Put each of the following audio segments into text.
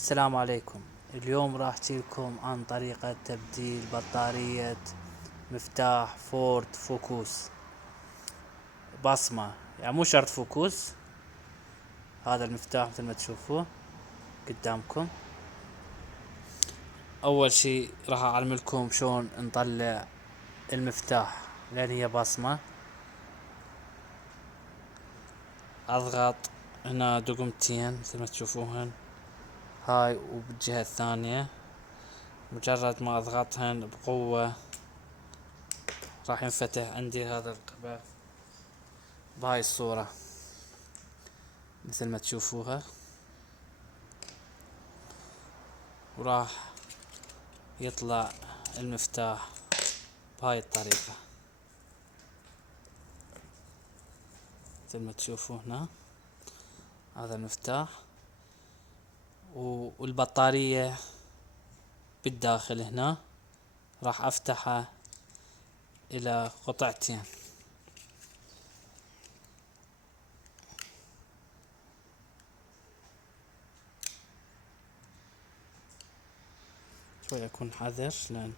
السلام عليكم. اليوم راح احكي عن طريقة تبديل بطارية مفتاح فورد فوكوس بصمة، يعني مو شرط فوكوس. هذا المفتاح مثل ما تشوفوه قدامكم. اول شي راح اعلملكم شلون نطلع المفتاح لان هي بصمة. اضغط هنا دقمتين مثل ما تشوفوهن، هاي وبالجهة الثانية. مجرد ما اضغطهن بقوة راح ينفتح عندي هذا القبل بهاي الصورة مثل ما تشوفوها، وراح يطلع المفتاح بهاي الطريقة مثل ما تشوفوا هنا. هذا المفتاح والبطارية بالداخل هنا. راح افتحها الى قطعتين. شوي اكون حذر لان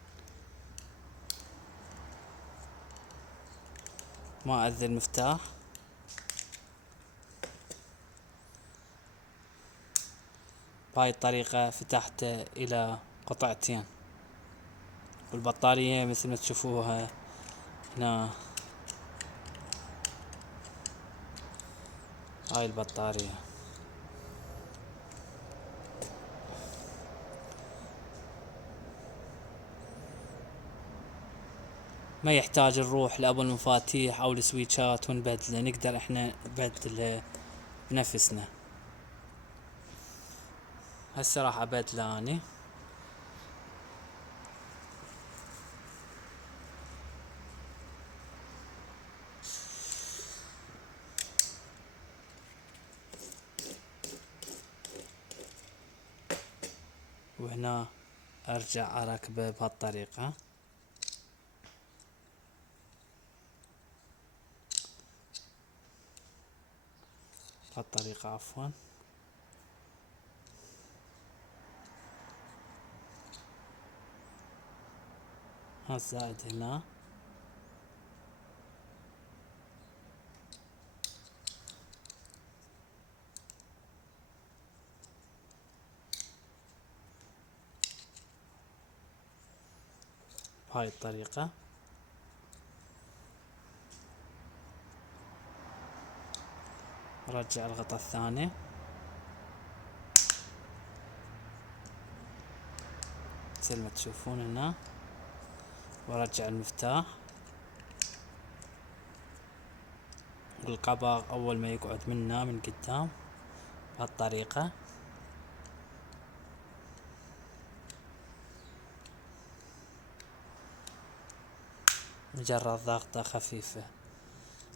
ما اذي المفتاح. بهاي الطريقة فتحته الى قطعتين، والبطارية مثل ما تشوفوها هنا. هاي البطارية ما يحتاج نروح لابو المفاتيح او السويتشات ونبدله، نقدر احنا نبدله بنفسنا. هسه راح ابدله اني. وهنا ارجع اركبه بهالطريقة. بهالطريقة عفوا. هالزائد هنا. بهاي الطريقة. رجع الغطاء الثاني مثل ما تشوفون هنا، وارجع المفتاح. والقبض اول ما يقعد منا من قدام بهالطريقة. مجرد ضغطة خفيفة.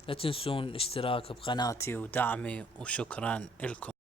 لا تنسون الاشتراك بقناتي ودعمي، وشكرا لكم.